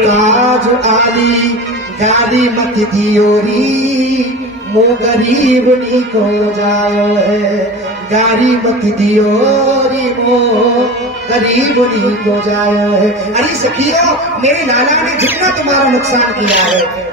काज आली गाली मत दियोरी मो गरीब नी को जाओ है गाली मत दियोरी मो गरीब नी को जाओ है। अरे सखियो, मेरे लाला ने जितना तुम्हारा नुकसान किया है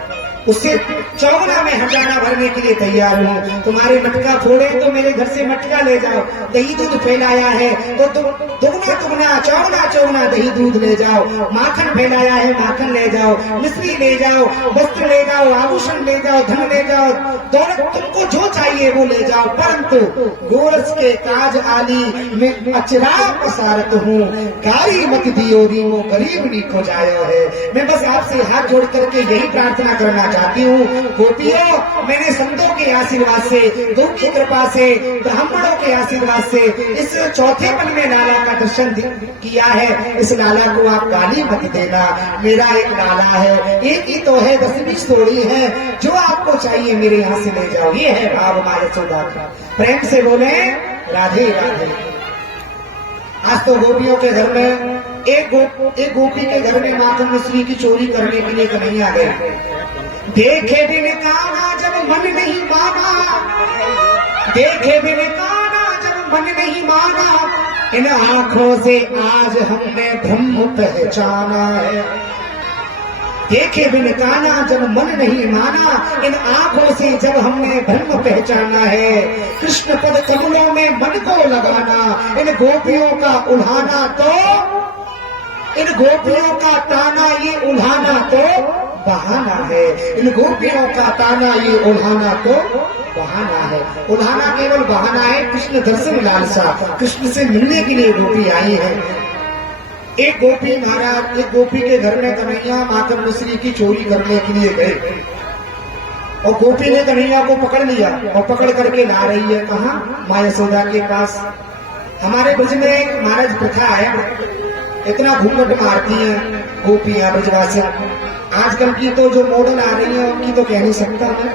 उससे 54 में हजारा भरने के लिए तैयार हूँ। तुम्हारे मटका फोड़े तो मेरे घर से मटका ले जाओ, दही दूध फैलाया है तो दुगना दुगना चौगुना दही दूध ले जाओ, माखन फैलाया है माखन ले जाओ, मिश्री ले जाओ, वस्त्र ले जाओ, आभूषण ले जाओ, धन ले जाओ, दौलत तुमको जो चाहिए वो ले जाओ, परंतु गोरस के काज आली में अचरा पसारत हूँ गारी मत दियो रीमो गरीब नी को जायो है। मैं बस आपसे हाथ जोड़ करके यही प्रार्थना करना चाहती हूँ गोपियों, मैंने संतों के आशीर्वाद से, गुरु की कृपा से, ब्राह्मणों के आशीर्वाद से इस चौथे पन में लाला का दर्शन किया है। इस लाला को आप गाली मत देना, मेरा एक लाला है, एक ही तो है, 10-20 थोड़ी है, जो आपको चाहिए मेरे यहाँ से ले जाओ। ये है भाव माँ यशोदा का। प्रेम से बोले राधे राधे। आज तो गोपियों के घर में एक गोपी के घर में माखन मिश्री की चोरी करने के लिए कन्हैया गए। देखे बिन कान्हा जब मन नहीं माना, देखे बिन कान्हा जब मन नहीं माना, इन आंखों से आज हमने ब्रह्म पहचाना है। देखे बिन कान्हा जब मन नहीं माना, इन आंखों से जब हमने ब्रह्म पहचाना है। कृष्ण पद कमलों में मन को लगाना, इन गोपियों का उल्हाना तो, इन गोपियों का ताना ये उल्हाना तो बहाना है। इन गोपियों का ताना ये उल्हाना तो बहाना है। उल्हाना केवल बहाना है, कृष्ण दर्शन लालसा, कृष्ण से मिलने के लिए गोपी आई है। एक गोपी महाराज, एक गोपी के घर में कन्हैया माखन मिश्री की चोरी करने के लिए गए और गोपी ने कन्हैया को पकड़ लिया और पकड़ करके ला रही है कहाँ? माँ यशोदा के पास। हमारे ब्रज में एक महाराज प्रथा है, इतना घूंघट मारती हैं गोपियां ब्रजवासियां। आजकल की तो जो मॉडल आ रही है उनकी तो कह नहीं सकता मैं,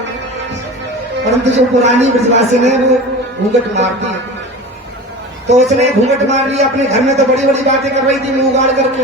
परंतु जो पुरानी ब्रजवासियां है वो घूंघट मारती है। तो उसने घूंघट मार लिया, अपने घर में तो बड़ी बड़ी बातें कर रही थी मुंह उगाड़ करके,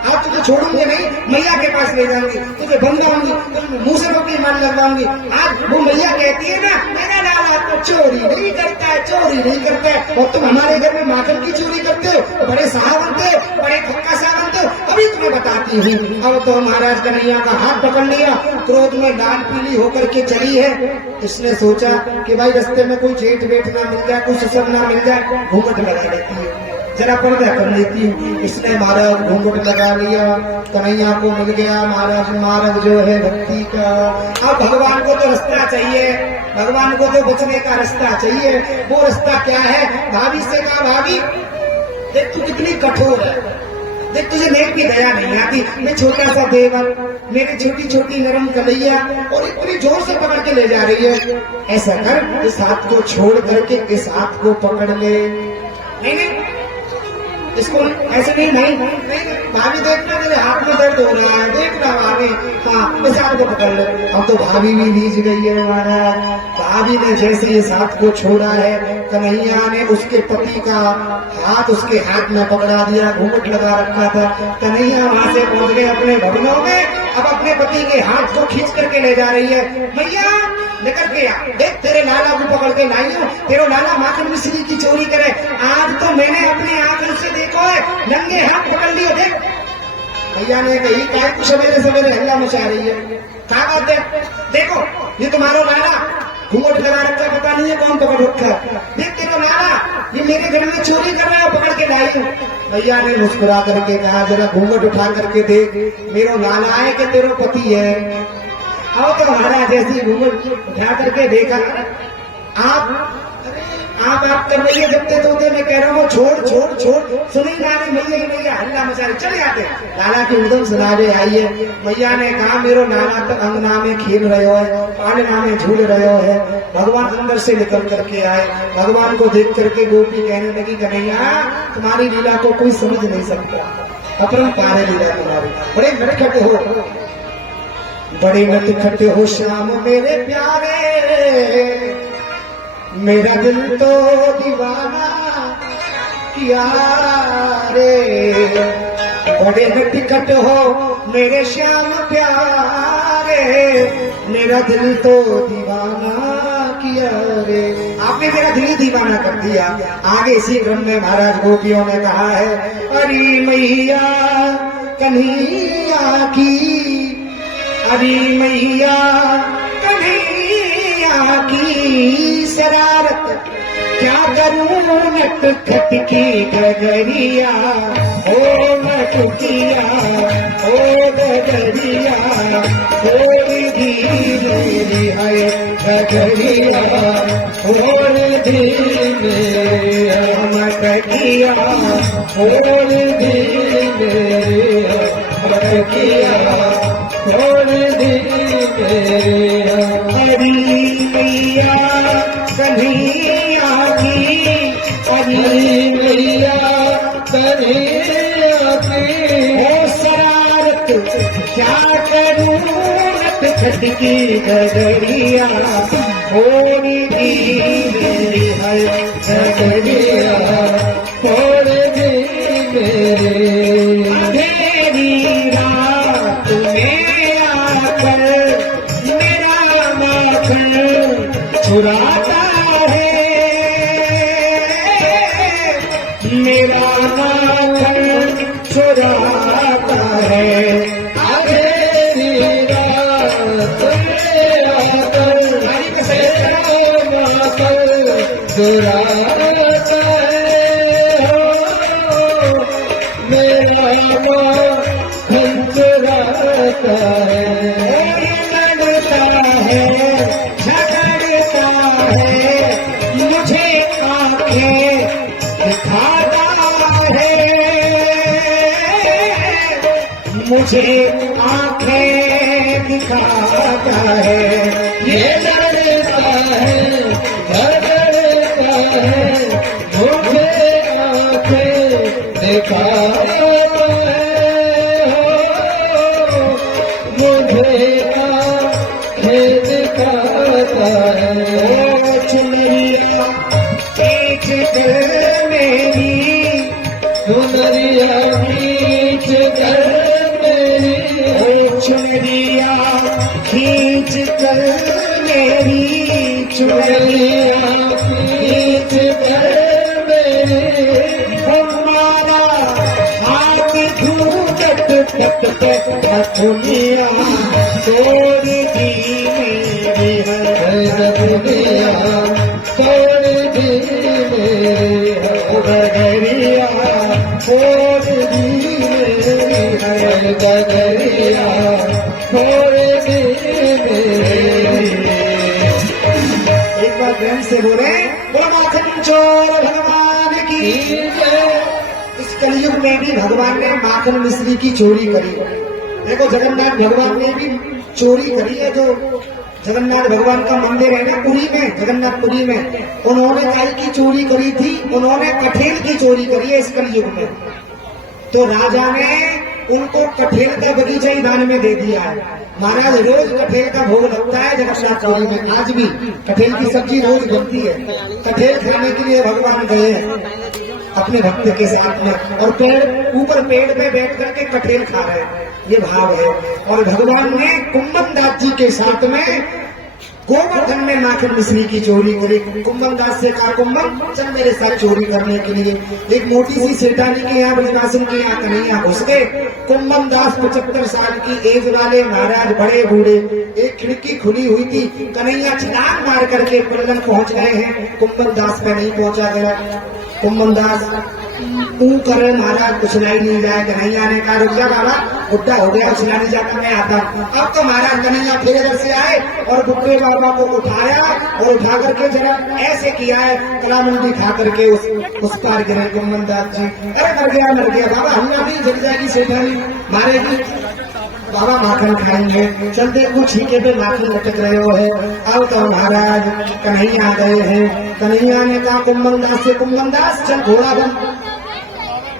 आज तुझे छोड़ूंगी नहीं, मैया के पास ले जाऊंगी, तुझे बंधाऊंगी, मुंह से रोटी मार लगवाऊंगी। आज वो मैया कहती है ना, मेरा लाला तो चोरी नहीं करता है, चोरी नहीं करता है, और तुम हमारे घर में माखन की चोरी करते हो, बड़े साहब बनते हो, बड़े खक्का साहब बनते हो, अभी तुम्हें बताती हूँ। अब तो महाराज कन्हैया का हाथ पकड़ लिया, क्रोध में लाल पीली होकर के चली है। इसने सोचा कि भाई रास्ते में कोई जेठ वेठ ना मिल जाए, कोई ससुर ना मिल जाए, घूंघट लगा लेती है, जरा पर्दा कर लेती हूँ। इसने महाराज घूंघट लगा लिया, कन्हैया को मिल गया महाराज मार्ग जो है भक्ति का। अब भगवान को तो रास्ता चाहिए, भगवान को तो बचने का रास्ता चाहिए। वो रास्ता क्या है? भाभी से कहा, भाभी देख तू कितनी कठोर है, देख तुझे नेक की दया नहीं आती, मैं छोटा सा देवर, मेरी छोटी छोटी नरम कलैया और इतनी जोर से पकड़ के ले जा रही है। ऐसा कर, इस हाथ को छोड़ करके इस हाथ को पकड़ ले। नहीं इसको ऐसे नहीं भाभी देखना मेरे हाथ में दर्द हो रहा है, देखना भाभी, हाँ इस हाथ को पकड़ ले। अब तो भाभी भी नीच गई है महाराज। भाभी ने जैसे इस हाथ को छोड़ा है, कन्हैया ने उसके पति का हाथ उसके हाथ में पकड़ा दिया, घूंघट लगा रखा था। कन्हैया वहां से पहुंच गए अपने भवनों में, अब अपने पति के हाथ को खींच करके ले जा रही है। मैया निकल गया, देख तेरे लाला को पकड़ के लाई हूँ, तेरे लाला माखन मिश्री की चोरी करे। आज तो मैंने अपनी आंखों से देखो है, नंगे हाथ पकड़ लिए। देख भैया ने कही, काय कुछ सवेरे सवेरे हल्ला मचा रही है, क्या बात है? देखो ये तुम्हारा लाला घूंघट लगा रखा, पता नहीं है कौन पकड़ रखा। देख तेरा लाला ये मेरे घर में चोरी कर रहा है, पकड़ के लाई हूँ। भैया ने मुस्कुरा करके कहा, जरा घूंघट उठा करके देख, मेरा लाला है कि तेरा पति है? आओ तो महाराज जैसी घूंघट उठा करके देखा, आप कर रही है जब तोते, मैं कह रहा हूँ छोड़ छोड़ छोड़, सुनी ना रही मैया ही मैया, हल्ला मचा रही, चले आते लाला की उदम सुनावे आई है। मैया ने कहा, मेरो लाला तक अंगना में खेल रहे हो है, पालना में झूल रहे हो है। भगवान अंदर से निकल करके आए, भगवान को देख करके गोपी कहने लगी, कन्हैया तुम्हारी लीला को कोई समझ नहीं सकता, अपरंपार है लीला तुम्हारी, बड़े नटखट हो, बड़े नटखट हो श्याम मेरे प्यारे, मेरा दिल तो दीवाना किया रे। बड़े में टिकट हो मेरे श्याम प्यारे, मेरा दिल तो दीवाना किया रे। आपने मेरा दिल दीवाना कर दिया। आगे इसी क्रम में महाराज गोपियों ने कहा है, अरे मैया कन्हैया की, अरे मैया कन्हैया की शरारत, क्या करूं नट खट की गगरिया, ओ नटुकिया ओ गगरिया, थोड़ी धीरे है गगरिया, थोड़ी धीरे मटकिया, थोड़ी धीरे मटकिया, थोड़ी धीरे। हरी मैया कन्हैया की, हरी मैया कन्हैया की, ओ शरारत क्या करूं नट खट की गगरिया, थोड़ी धीरे है गगरिया, थोड़ी धीरे। अंधेरी रात में आकर मेरा माखन चुराता है, मेरा माखन चुराता है। अंधेरी रात में आकर मेरा माखन चुराता है, मेरा माखन चुराता है। लड़ता है झगड़ता है, मुझे आंखें दिखाता है, मुझे आंखें दिखाता है। ये लड़ता है झगड़ता है, मुझे आंखें दिखाता है, मुझे आंखें दिखाता है। चुनरिया खींच कर मेरी, चुनरिया खींच कर मेरी, ओ चुनरिया खींच कर मेरी, चुनरिया खींच कर मेरी। हमारा हाथ धूपत पट पट दुनिया तोड़ दी मेरी है दुनिया, तोड़ दी मेरी है गगरिया, तोड़ दी मेरी है गगरिया, तोड़ दी मेरी। एक बार प्रेम से बोले, बोलो माखन चोर भगवान की जय। इस कलयुग में भी भगवान ने माखन मिश्री की चोरी करी। देखो जगन्नाथ भगवान ने भी चोरी करी है। जो जगन्नाथ भगवान का मंदिर है ना पुरी में, जगन्नाथपुरी में, उन्होंने काय की चोरी करी थी? उन्होंने कठेल की चोरी करी है इस कलयुग में। तो राजा ने उनको कठेल का बगीचा ही दान में दे दिया है। महाराज रोज कठेल का भोग लगता है जगन्नाथपुरी में, आज भी कठेल की सब्जी रोज बनती है। कठेल खाने के लिए भगवान गए अपने भक्त के साथ में, और पेड़ ऊपर पेड़ पे बैठ करके कठेल खा रहे हैं, ये भाव है। और भगवान ने कुंभन दास जी के साथ में गोवर्धन में माखन मिश्री की चोरी करी। कुंभन दास से कहा, कुंभन चल मेरे साथ चोरी करने के लिए। एक मोटी सी सेठानी के यहाँ ब्रजवासन के यहाँ कन्हैया घुस गए। कुंभन दास 75 साल की एज वाले महाराज, बड़े बूढ़े। एक खिड़की खुली हुई थी, कन्हैया छलांग मार करके पलंग पहुंच गए हैं, कुंभन दास पे नहीं पहुंचा गया। कुंभन दास कर महाराज कुछ नहीं जाए। कन्हैया ने कहा, रुक जा बाबा, बुढ़ा हो गया, उछला नहीं जाकर मैं आता। अब तो महाराज कन्हैया फिर इधर से आए और बुढ़े बाबा को उठाया और उठा करके जरा ऐसे किया है, कलामुंडी खा करके उस पार गिरे कुंभन दास जी। अरे मर गया बाबा, हम अभी जल जाएगी सेठानी मारेगी। बाबा माखन खाएंगे, चलते कुछ छीके पे माखन लटक रहे हो है। अब तो महाराज कन्हैया आ गए हैं। कन्हैया ने कहा कुंभन दास से, कुंभन दास चल घोड़ा बन।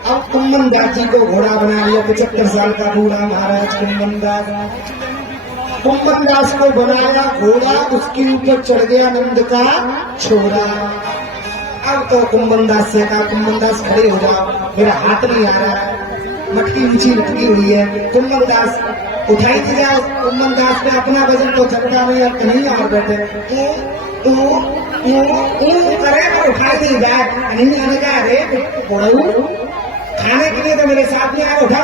अब कुंभन दास जी को घोड़ा बना लिया। 75 साल का बूढ़ा महाराज कुंभन दास। कुंभन दास को बनाया घोड़ा, उसके ऊपर चढ़ गया नंद का छोरा। अब तो कुंभन दास से कहा, कुंभन दास खड़े हो जाओ, मेरा हाथ नहीं आ रहा है। मटकी ऊंची लटकी हुई है। कुंभन दास उठाई थी जाओ, कुंभन दास ने अपना वजन तो झटका में और कन्हैया और बैठे करे तो उठाई थी जाए। कन्हैया ने कहा अरे बोलू खाने के लिए तो मेरे साथ में आए, उठा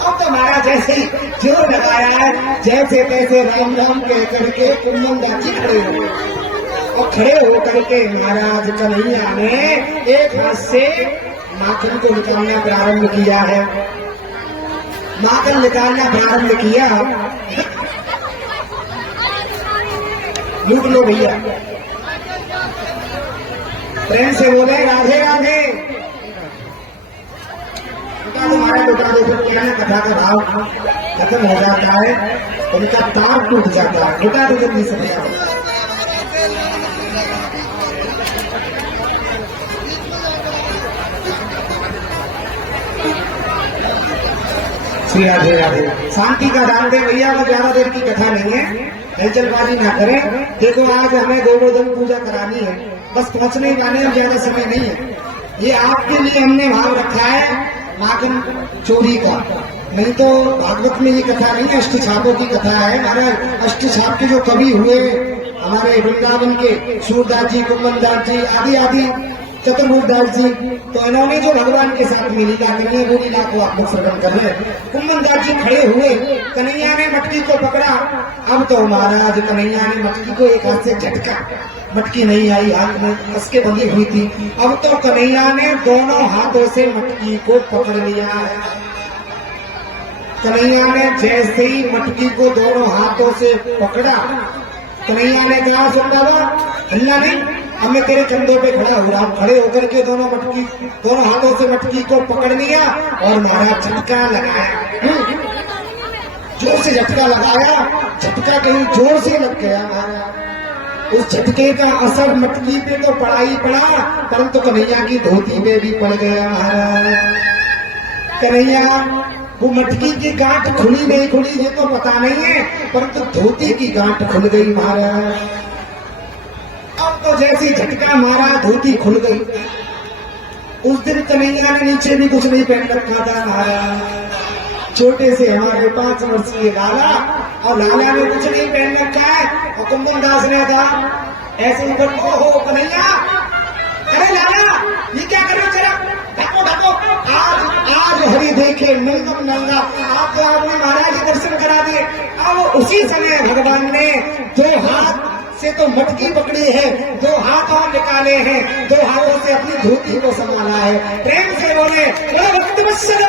अब तो महाराज जैसे ही जोर लगाया है, जैसे तैसे राम राम कह करके कुंभन दास जी खड़े हो गए। और खड़े होकर के महाराज कन्हैया ने एक हाथ से माखन को निकालना प्रारंभ किया है। माखन निकालना प्रारंभ किया, लूट लो भैया, प्रेम से बोले राधे राधे। तुम्हारा लुटा दो, फिर क्या है कथा का भाव खत्म हो जाता है, उनका तार टूट जाता है। लुटा दो जल्दी से भैया। श्री राधे राधे। शांति का दान दे भैया, वो ज्यादा देर की कथा नहीं है, हलचलबाजी ना करें। देखो आज हमें गोवर्धन पूजा करानी है, बस पहुंचने ही वाले हैं, ज्यादा समय नहीं है। ये आपके लिए हमने भाव रखा है माखन चोरी का, नहीं तो भागवत में ये कथा नहीं है, अष्टछापों की कथा है। हमारे अष्टछाप के जो कवि हुए हमारे वृंदावन के सूरदास जी, कुंभनदास जी आदि आदि, चतुर्भुजदास जी, तो इन्होंने जो भगवान के साथ में लीला करी है वो लीला को आप लोग श्रवण कर रहे हैं। कुंभनदास जी खड़े हुए, कन्हैया ने मटकी को पकड़ा। अब तो महाराज कन्हैया ने मटकी को एक हाथ से झटका, मटकी नहीं आई हाथ में, कसके बंधी हुई थी। अब तो कन्हैया ने दोनों हाथों से मटकी को पकड़ लिया है। कन्हैया ने जैसे ही मटकी को दोनों हाथों से पकड़ा, कन्हैया ने कहा सुन बाबा हल्ला नहीं, अब मैं तेरे कंधों पे खड़ा हो रहा हूं। खड़े होकर के दोनों हाथों से मटकी को पकड़ लिया और महाराज झटका लगाया, जोर से झटका लगाया। झटका कहीं जोर से लग गया महाराज, उस झटके का असर मटकी पे तो पड़ा ही पड़ा, परंतु कन्हैया की धोती पे भी पड़ गया महाराज। कन्हैया वो मटकी की गांठ खुली नहीं खुली ये तो पता नहीं है, परंतु धोती की गांठ खुल गई महाराज। अब तो जैसी झटका मारा धोती खुल गई। उस दिन कन्हैया ने नीचे भी कुछ नहीं पहन रखा था महाराज। छोटे से हमारे 5 वर्षीय लाला, और लाला ने कुछ नहीं पहन रखा है। और कुंभन दास ने कहा ऐसे ऊपर हो कन्हैया, अरे लाला ये क्या कर रहे हो, जरा ढको ढको। आज हरि देखे नंगम नंगा, आपको आपने महाराज के दर्शन करा दिए। अब उसी समय भगवान ने 2 हाथ से तो मटकी पकड़ी है, 2 हाथ और निकाले हैं, 2 हाथों से अपनी धोती को संभाला है। प्रेम से बोले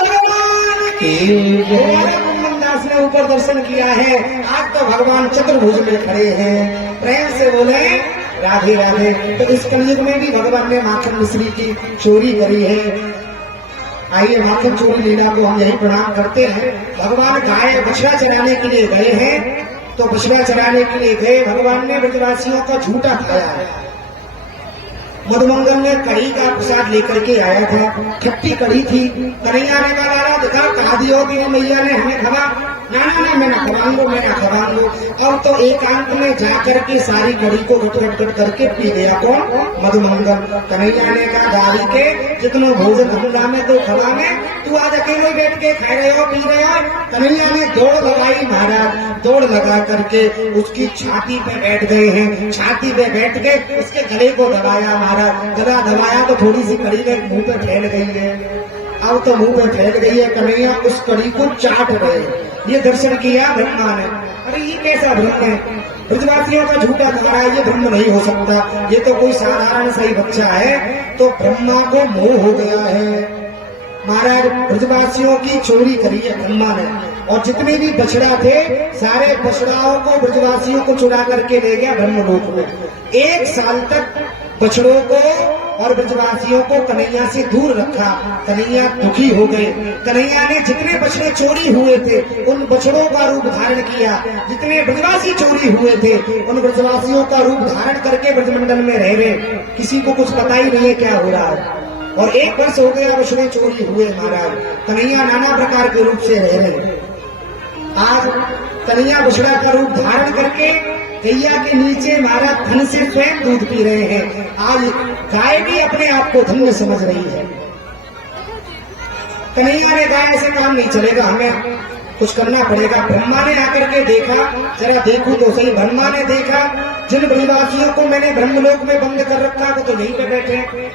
भगवान की। कुंभन दास ने ऊपर दर्शन किया है, आज तो भगवान चतुर्भुज में खड़े हैं। प्रेम से बोले राधे राधे। तो इस कलयुग में भी भगवान ने माखन मिश्री की चोरी करी है। आइए माखन चोरी लीला को हम यही प्रणाम करते हैं। भगवान गाय बछड़ा चराने के लिए गए हैं, तो बछड़ा चराने के लिए गए, भगवान ने ब्रजवासियों का झूठा खाया है। मधुमंगल ने कढ़ी का प्रसाद लेकर के आया था, खट्टी कढ़ी थी। कन्हैया ने कहा लाला दिखा कहा दियो कि मैया ने हमें खबा, ना मैं ना खवाऊंगा, मैं ना खवाऊंगा। अब तो एकांत में जाकर के सारी कढ़ी को घट करके पी गया कौन, मधुमंगल। कन्हैया ने कहा गाड़ी के जितनो भोजन हमला में तो खबा में, तू आज अकेले बैठ के खा रहे हो पी रहे हो। कन्हैया ने दौड़ लगाई महाराज, दौड़ लगा करके उसकी छाती पे बैठ गए हैं। छाती पे बैठ के उसके गले को दबाया महाराज, गला दबाया तो थोड़ी सी कढ़ी ने मुंह पे फैल गई है। अब तो मुंह पे फैल गई है, कन्हैया उस कढ़ी को चाट रहे। ये दर्शन किया ब्रह्मा ने, अरे ये कैसा ब्रह्म है, ब्रजवासियों का झूठा खा रहा है, ये ब्रह्म नहीं हो सकता, ये तो कोई साधारण सा ही बच्चा है। तो ब्रह्मा को मोह हो गया है महाराज, ब्रजवासियों की चोरी करी है ब्रह्मा ने। और जितने भी बछड़ा थे सारे बछड़ाओं को ब्रजवासियों को चुरा करके ले गया ब्रह्मलोक में। 1 साल तक बछड़ों को और ब्रजवासियों को कन्हैया से दूर रखा। कन्हैया दुखी हो गए। कन्हैया ने जितने बछड़े चोरी हुए थे उन बछड़ों का रूप धारण किया, जितने ब्रजवासी चोरी हुए थे उन ब्रजवासियों का रूप धारण करके ब्रजमंडल में रह रहे। किसी को कुछ पता ही नहीं है क्या हो रहा है। और 1 वर्ष हो गया बछड़े चोरी हुए महाराज। कन्हैया नाना प्रकार के रूप से रह रहे। आज कन्हैया बछड़ा का रूप धारण करके गैया के नीचे महाराज धन से स्वयं दूध पी रहे हैं। आज गाय भी अपने आप को धन्य समझ रही है। कन्हैया ने कहा ऐसे काम नहीं चलेगा, हमें कुछ करना पड़ेगा। ब्रह्मा ने आकर के देखा, जरा देखूं तो सही। ब्रह्मा ने देखा जिन ब्रजवासियों को मैंने ब्रह्मलोक में बंद कर रखा वो तो यहीं पे बैठे हैं,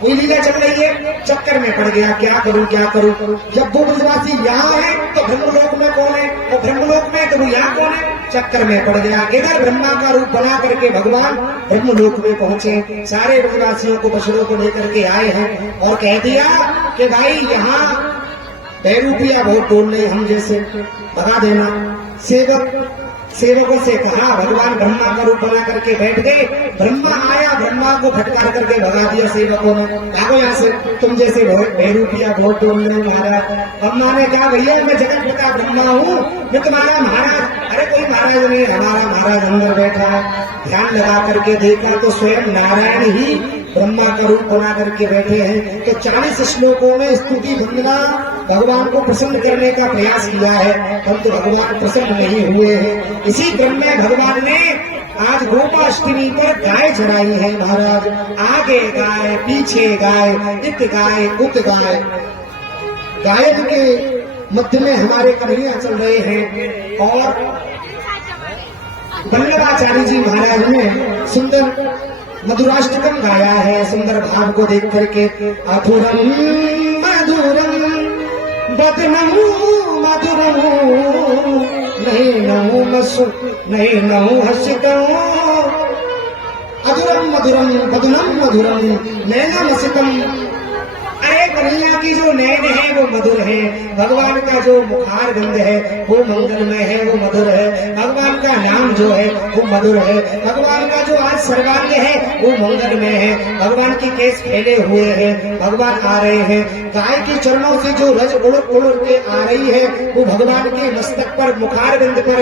कोई लीला चल रही है। चक्कर में पड़ गया, क्या करूं क्या करूं। जब वो ब्रजवासी यहाँ है तो ब्रह्मलोक में कौन है, और ब्रह्मलोक में तो वो यहाँ कौन है। चक्कर में पड़ गया। इधर ब्रह्मा का रूप बना करके भगवान ब्रह्मलोक में पहुंचे, सारे ब्रजवासियों को बछड़ों को लेकर के आए हैं और कह दिया कि भाई यहाँ बैरूपिया बहुत बोल रहे, हम जैसे भगा देना। सेवकों से कहा, भगवान ब्रह्मा का रूप बना करके बैठ गए। ब्रह्मा आया, ब्रह्मा को फटकार करके भगा दिया सेवकों ने, भागो यहाँ से, तुम जैसे बैरूपिया बहुत बोल रहे महाराज। ब्रह्मा ने कहा भैया मैं जगत पिता ब्रह्मा हूँ, मैं तुम्हारा महाराज। अरे कोई महाराज नहीं, हमारा महाराज अंदर बैठा है। ध्यान लगा करके देखा तो स्वयं नारायण ही ब्रह्मा का रूप बना करके बैठे हैं। तो 40 श्लोकों में स्तुति वंदना भगवान को प्रसन्न करने का प्रयास किया है, परंतु भगवान प्रसन्न नहीं हुए हैं। इसी क्रम में भगवान ने आज गोपाष्टमी पर गाय चराई है महाराज। आगे गाय, पीछे गाय, इत गाय, उत गाय। गायन के मध्य में हमारे कन्हैया चल रहे हैं और वल्लभाचार्य जी महाराज ने सुंदर मधुराष्टकम गाया है। सुंदर भाव को देख करके अधुरम मधुरम बदनम मधुरम नैनौ हसितम अधुरम मधुरम बदनम मधुरम नैनम हसितम। अरे कन्हैया की जो नैन है वो मधुर है, भगवान का जो मुखार गंध है वो मंगलमय है, वो मधुर है। भगवान का नाम जो है वो मधुर है, भगवान का जो आज सर्वांग है वो मंगलमय है। भगवान की केस फैले हुए हैं, भगवान आ रहे हैं। गाय के चरणों से जो रज उड़ उड़ के आ रही है वो भगवान के मस्तक पर, मुखार गंध पर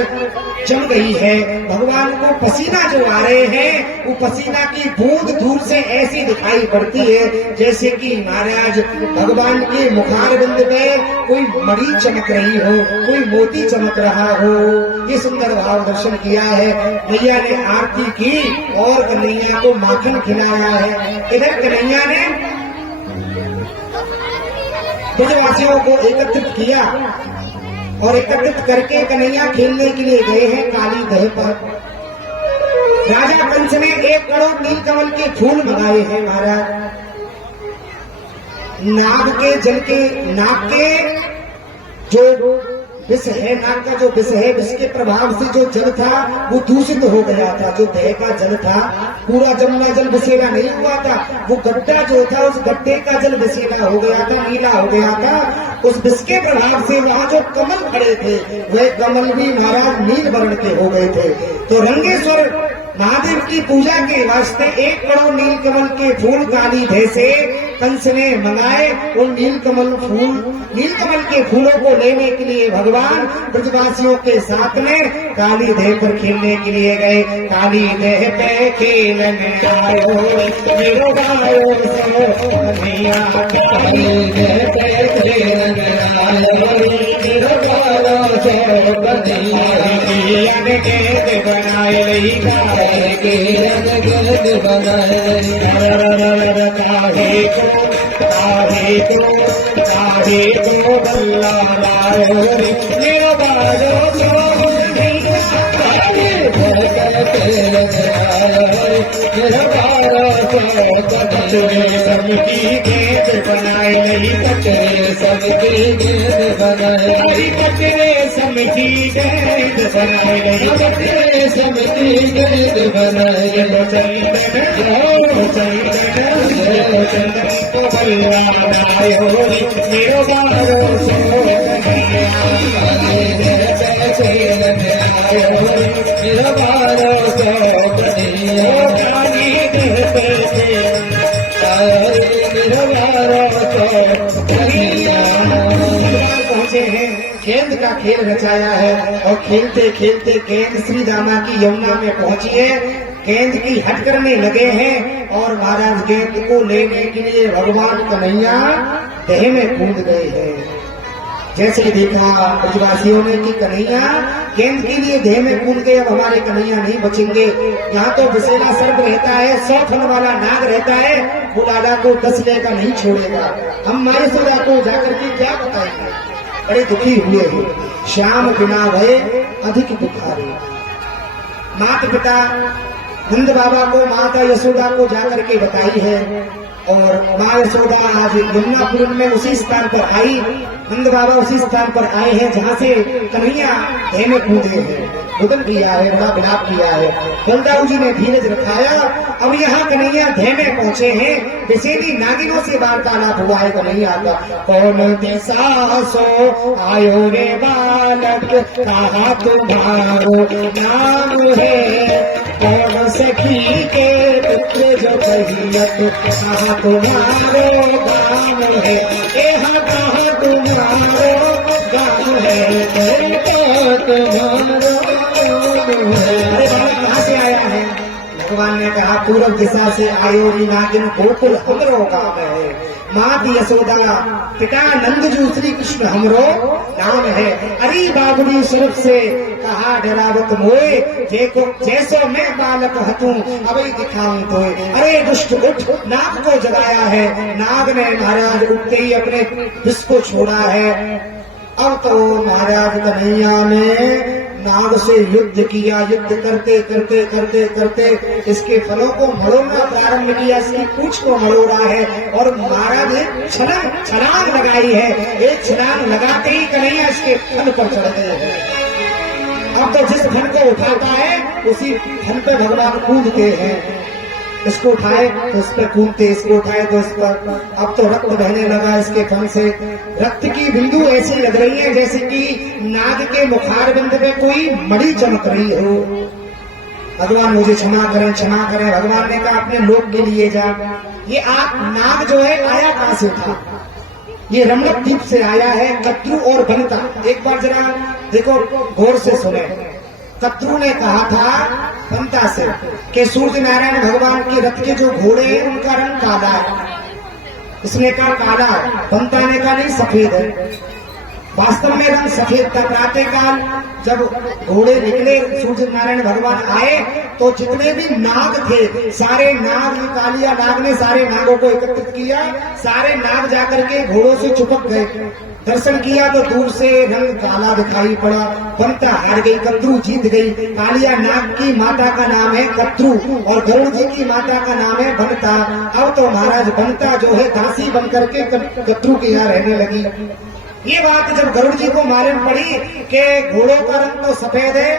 जम गई है। भगवान को पसीना जो आ रहे हैं वो पसीना की बूंद दूर से ऐसी दिखाई पड़ती है जैसे कि महाराज भगवान के मुखार बिंद पे कोई मणि चमक रही हो, कोई मोती चमक रहा हो। ये सुंदर भाव दर्शन किया है। मैया ने आरती की और कन्हैया को माखन खिलाया है। इधर कन्हैया ने ब्रजवासियों को एकत्रित किया और एकत्रित करके कन्हैया खेलने के लिए गए हैं काली दह पर। राजा कंस ने 1 करोड़ नीलकमल के फूल मंगाए हैं महाराज। नाग के जल के, नाग के जो विष है, नाग का जो विष है, विष के प्रभाव से जो जल था वो दूषित हो गया था। जो दह का जल था पूरा जमुना जल विषेला नहीं हुआ था, वो गड्ढा जो था उस गड्ढे का जल विषेला हो गया था, नीला हो गया था। उस विष के प्रभाव से वहाँ जो कमल खड़े थे वह कमल भी महाराज नील वर्ण के हो गए थे। तो रंगेश्वर महादेव की पूजा के वास्ते 1 करोड़ नीलकमल के फूल काली दह से कंस ने मंगाए। उन नीलकमल के फूलों को लेने के लिए भगवान ब्रजवासियों के साथ में काली दह पर खेलने के लिए गए। काली दह पे खेलने आयो मेरो गायो सो कन्हैया, काली दह पे खेलने आयो मेरो गायो सो कन्हैया। के बनाए रही के रंग बनाए काहे को बल्ला लायो मेरो बाजो सबकी गेंद बनाए नहीं कचरे सबकी गेंद बनाए, कचरे सबकी गेंद बनाए नहीं कचरे सबकी गेंद बनाए। को बल्ला लायो मेरो बारो सो मेरो बारो सो पहुंचे हैं, गेंद का खेल रचाया है और खेलते खेलते गेंद श्री रामा की यमुना में पहुंची है। गेंद की हट करने लगे हैं और महाराज गेंद को लेने के लिए भगवान कन्हैया दह में कूद गए हैं। जैसे ही देखा ब्रजवासियों ने कि कन्हैया गेंद के लिए देह में कूद गए, अब हमारे कन्हैया नहीं बचेंगे। यहाँ तो विषैला सर्प रहता है, 100 फन वाला नाग रहता है, वो लाला को 10 लेकर नहीं छोड़ेगा। हम माँ यशोदा को जाकर के क्या बताएंगे। बड़े दुखी हुए हैं। श्याम बिना भय अधिक दुखारे। माता पिता नंद बाबा को माता यशोदा को जाकर के बताई है, और माँ यशोदा आज यमुनापुर में उसी स्थान पर आई, नंद बाबा उसी स्थान पर आए हैं जहाँ से कन्हैया देह में कूदे हैं, रुदन किया है, बड़ा विलाप किया है। बलदाऊ जी ने धीरज रखाया। अब यहाँ कन्हैया देह में पहुंचे हैं, विषैली नागिनों से वार्तालाप हुआ है कन्हैया का। कौन देसा सो आयो रे बालक, कहा तुम्हारो नाम है, कौन सखी के पुत्र जो कहियत, कहा तुम्हारो गाँव है, कहा तुम्हारो गाँव है, तुम्हारो। अरे बालक कहाँ से आया है? भगवान ने कहा पूर्व दिशा से आयो री नागिन, गोकुल हमरो गाँव है। मात यशोदा पिता नंदजू श्री कृष्ण हमरो नाम है। अरे बाबुरी स्वरूप से कहा डरावत मोए, जेको जैसो मैं बालक हतूं अभी दिखाऊं तो। अरे दुष्ट उठ, नाग को जगाया है। नाग ने महाराज उठते ही अपने विष को छोड़ा है। अब तो महाराज कन्हैया ने नाग से युद्ध किया। युद्ध करते करते करते करते इसके फलों को मरोड़ना प्रारंभ किया, इसकी पूंछ को मरोड़ा है, और महाराज एक छलांग लगाई है। एक छलांग लगाते ही कन्हैया इसके फन पर चढ़ गए हैं। अब तो जिस फन को उठाता है उसी फन पे भगवान कूदते हैं। इसको उठाए तो इस पर कूदते, इसको उठाए तो इस पर। अब तो रक्त बहने लगा इसके फन से। रक्त की बिंदु ऐसी लग रही है जैसे कि नाग के मुखार बिंद पे कोई मणि चमक रही हो। भगवान मुझे क्षमा करें, क्षमा करें। भगवान ने कहा अपने लोक के लिए जा। ये आप नाग जो है आया कहां से था? ये रमणक द्वीप से आया है, कद्रु और बनिता। एक बार जरा देखो, गौर से सुने। कद्रु ने कहा था बनिता से कि सूर्य नारायण भगवान के रथ के जो घोड़े हैं उनका रंग काला है। इसने कहा काला, बनिता ने कहा नहीं सफेद है। वास्तव में रंग सफेद था। प्रातः काल जब घोड़े निकले, सूर्य नारायण भगवान आए तो जितने भी नाग थे, सारे नाग, कालिया नाग ने सारे नागों को एकत्रित किया। सारे नाग जाकर के घोड़ों से चिपक गए। दर्शन किया तो दूर से रंग काला दिखाई पड़ा। बनिता हार गई, कद्रु जीत गई। कालिया नाग की माता का नाम है कद्रु और गरुड़ जी की माता का नाम है बनिता। अब तो महाराज बनिता जो है दासी बनकर के कद्रु के यहाँ रहने लगी। ये बात जब गरुड़ जी को मालूम पड़ी कि घोड़ों का रंग तो सफेद है,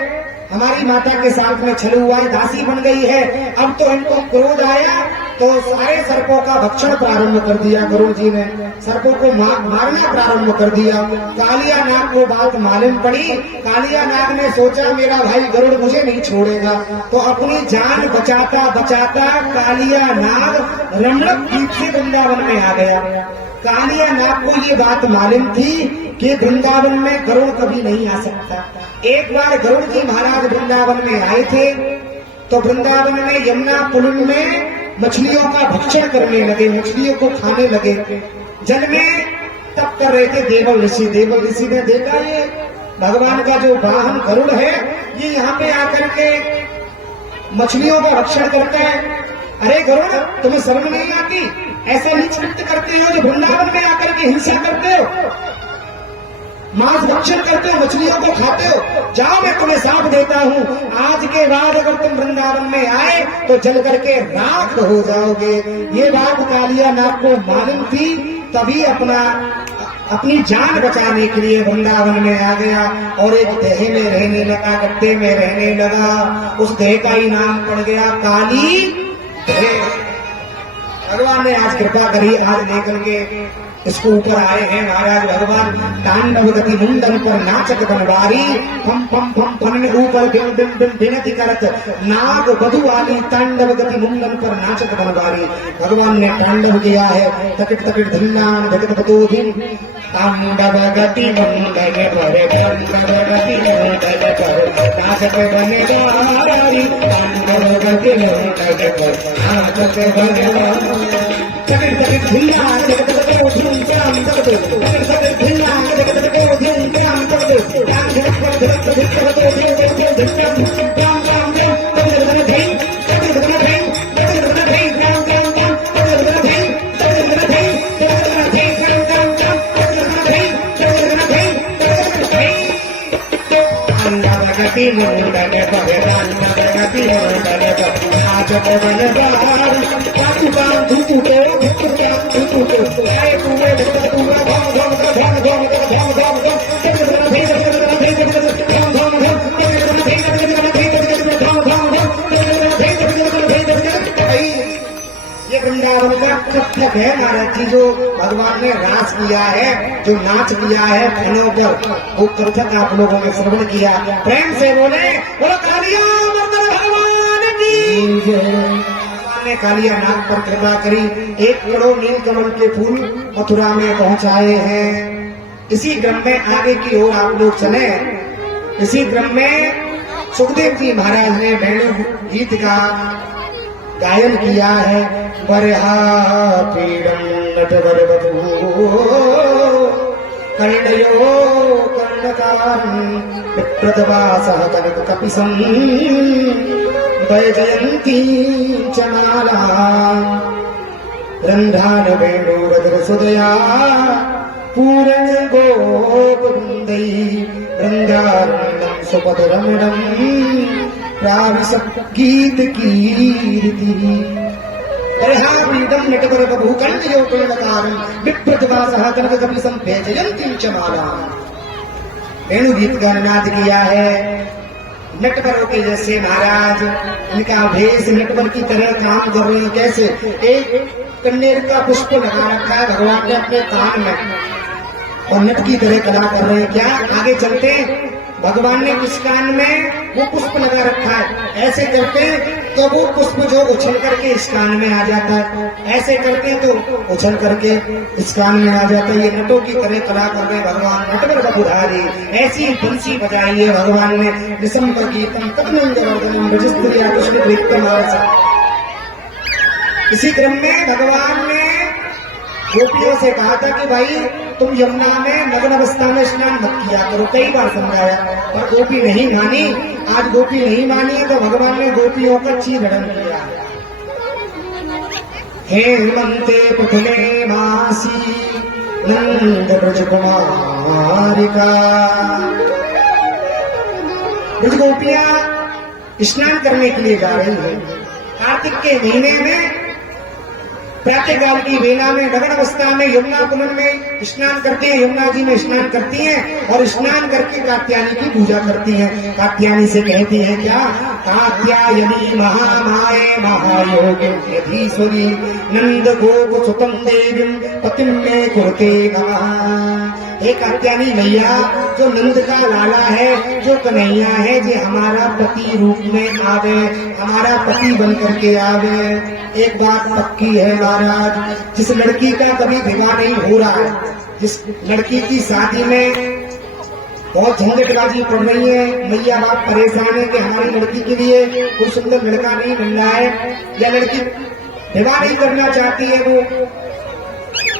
हमारी माता के साथ में छल हुआ, दासी बन गई है, अब तो इनको क्रोध आया तो सारे सर्पों का भक्षण प्रारंभ कर दिया। गरुड़ जी ने सर्पों को मारना प्रारंभ कर दिया। कालिया नाग को बात मालूम पड़ी। कालिया नाग ने सोचा मेरा भाई गरुड़ मुझे नहीं छोड़ेगा, तो अपनी जान बचाता बचाता कालिया नाग रमणक द्वीप से वृंदावन में आ गया। कालिया नाग को ये बात मालूम थी कि वृंदावन में गरुड़ कभी नहीं आ सकता। एक बार गरुड़ जी महाराज वृंदावन में आए थे तो वृंदावन में यमुना पुल में मछलियों का भक्षण करने लगे, मछलियों को खाने लगे। जल में तप कर रहे थे देवल ऋषि। देवल ऋषि ने देखा ये भगवान का जो वाहन गरुड़ है ये यहाँ पे आकर के मछलियों का भक्षण करता है। अरे गरुड़ तुम्हें शर्म नहीं आती? ऐसे नहीं नृत्य करते हो जो वृंदावन में आकर के हिंसा करते हो, मांस भक्षण करते हो, मछलियों को खाते हो। जाओ मैं तुम्हें साथ देता हूँ, आज के बाद अगर तुम वृंदावन में आए तो जल करके राख हो जाओगे। ये बात कालिया नाग को मालूम थी, तभी अपनी जान बचाने के लिए वृंदावन में आ गया और एक देह में रहने लगा, गड्ढे में रहने लगा। उस देह का ही नाम पड़ गया काली देह। भगवान ने आज कृपा करी, आज लेकर के इसको ऊपर आए हैं महाराज भगवान। तांडव गति मुंडन पर नाचक बनवारी, पम पम पम फन ऊपर बिन बिन बिन बिनती करत, नाग बधु वाली तांडव गति मुंडन पर नाचक बनवारी। भगवान ने तांडव किया है, तकिट तकिट धिल्लान जगत बतो दिन। तांडव गति मुंडन पर, तांडव गति मुंडन पर नाचक बनवारी, तांडव गति मुंडन पर नाचक बनवारी। तकिर तकिर धिल्ला जगत के उधम श्याम जगत तकिर तकिर धिल्ला जगत के उधम श्याम जगत राम जगत पर जगत जगत तो देव देव देव राम राम राम देव तकिर तकिर धै तकिर तकिर धै तकिर तकिर धै राम राम राम तकिर तकिर धै तकिर तकिर धै तकिर तकिर धै राम राम राम तकिर तकिर धै तकिर तकिर धै तकिर तकिर धै गति मुंडन भगवान गति मुंडन आज पवन बार बातु बांधु टूटे क्या टूटे आए पूरे पूरा धाम धाम धाम धाम धाम धाम ये वृंदावन का कथक है महाराज जी, जो भगवान ने रास किया है, जो नाच किया है फलों पर, वो कथक आप लोगों ने श्रवण किया। प्रेम से बोले बोलो कालिया मर्दन भगवान की भगवान ने कालिया नाग पर कृपा करी। 1 करोड़ नीलकमल के फूल मथुरा में पहुंचाए हैं। इसी क्रम में आगे की ओर आप लोग चले। इसी क्रम में सुखदेव जी महाराज ने वेणु गीत का गायन किया है। बरहा पीड़म नटवर बधू कर्णयो कर्णकारं विप्रतवासः कनक कपिसं वैजयन्ती च माला रन्ध्रान वेणुरधर सुदया पूरण गोपवृन्दै वृन्दारण्यं सुपदरमणम् प्राविशत् गीत कीर्ति बरहापीडं नटवर बभू कर्णयो कर्णकारं विप्रतवासः कनक कपिसं वैजयन्तीं च माला। वेणु गीत का नाद किया है। नटवरों के जैसे महाराज, इनका भेष नटवर की तरह काम कर रहे हैं। कैसे? एक कन्नेर का पुष्प लगा रखा है भगवान ने अपने कान में और नट की तरह कला कर रहे हैं। क्या आगे चलते भगवान ने इस कान में वो पुष्प लगा रखा है, ऐसे करते तो वो पुष्प जो उछल करके इस कान में आ जाता है, ऐसे करते तो उछल करके इस कान में आ जाता है। ये नटों की तरह कला कर रहे भगवान नटवर बबुधारी। ऐसी बंसी बजाई है भगवान ने। निशंक गीतम तत्नंदवर्धनम रजस्त्रिया कृष्ण प्रीतम। इसी क्रम में भगवान ने गोपियों से कहा था कि भाई तुम यमुना में नग्न अवस्था में स्नान मत किया करो, कई बार समझाया, पर गोपी नहीं मानी। आज गोपी नहीं मानी है तो भगवान ने गोपियों का चीरहरण किया। हेमंते प्रथमे मासी नंद ब्रज कुमारिका। ब्रज गोपियां स्नान करने के लिए जा रही है। कार्तिक के महीने में प्रातःकाल की वेला में नग्न अवस्था में यमुना कुंड में स्नान करती हैं, यमुना जी में स्नान करती हैं और स्नान करके कात्यायनी की पूजा करती हैं। कात्यायनी से कहती हैं क्या? कात्यायनी महामाये महायोगिनीश्वरी नंद गोप सुतम देवीं पतिं मे कुरुते नमः। हे कात्यायनी मैया, जो नंद का लाला है, जो कन्हैया है, जो हमारा पति रूप में आवे, हमारा पति बन करके आवे। एक बात पक्की है महाराज, जिस लड़की का कभी विवाह नहीं हो रहा है, जिस लड़की की शादी में बहुत झंझटबाजी पड़ रही है, मैया बाप परेशान है कि हमारी लड़की के लिए कोई सुंदर लड़का नहीं मिल रहा है, या लड़की विवाह नहीं करना चाहती है, वो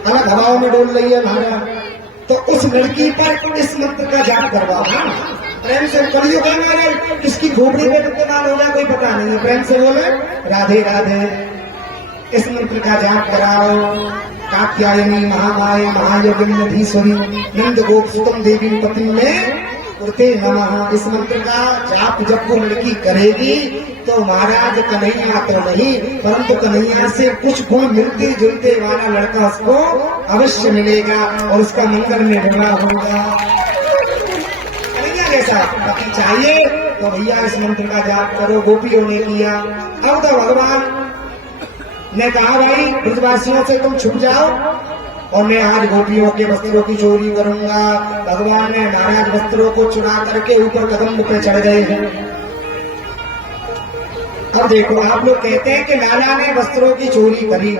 अलग हवाओं में डोल रही है महाराज, तो उस लड़की पर इस मंत्र का जाप करवाओ। प्रेम से कलियुग है महाराज, किसकी खोपड़ी पे इस्तेमाल हो जाए कोई पता नहीं है। प्रेम से बोले राधे राधे। इस मंत्र का जाप कराओ। कात्यायनी महामाये महायोगिनीश्वरी नंद गोप सुतम देवी पति में कुरुते नमः। इस मंत्र का जाप जब वो लड़की करेगी तो महाराज कन्हैया तो नहीं, परंतु कन्हैया से कुछ गुण मिलते जुलते वाला लड़का उसको अवश्य मिलेगा और उसका मंगल में विवाह होगा। कन्हैया जैसा पति चाहिए तो भैया इस मंत्र का जाप करो। गोपियों ने किया। अब तो भगवान ने कहा भाई ब्रजवासियों से तुम छुप जाओ और मैं आज गोपियों के वस्त्रों की चोरी करूंगा। भगवान ने महाराज वस्त्रों को चुरा करके ऊपर कदम पे चढ़ गए हैं। अब देखो, आप लोग कहते हैं कि लाला ने वस्त्रों की चोरी करी।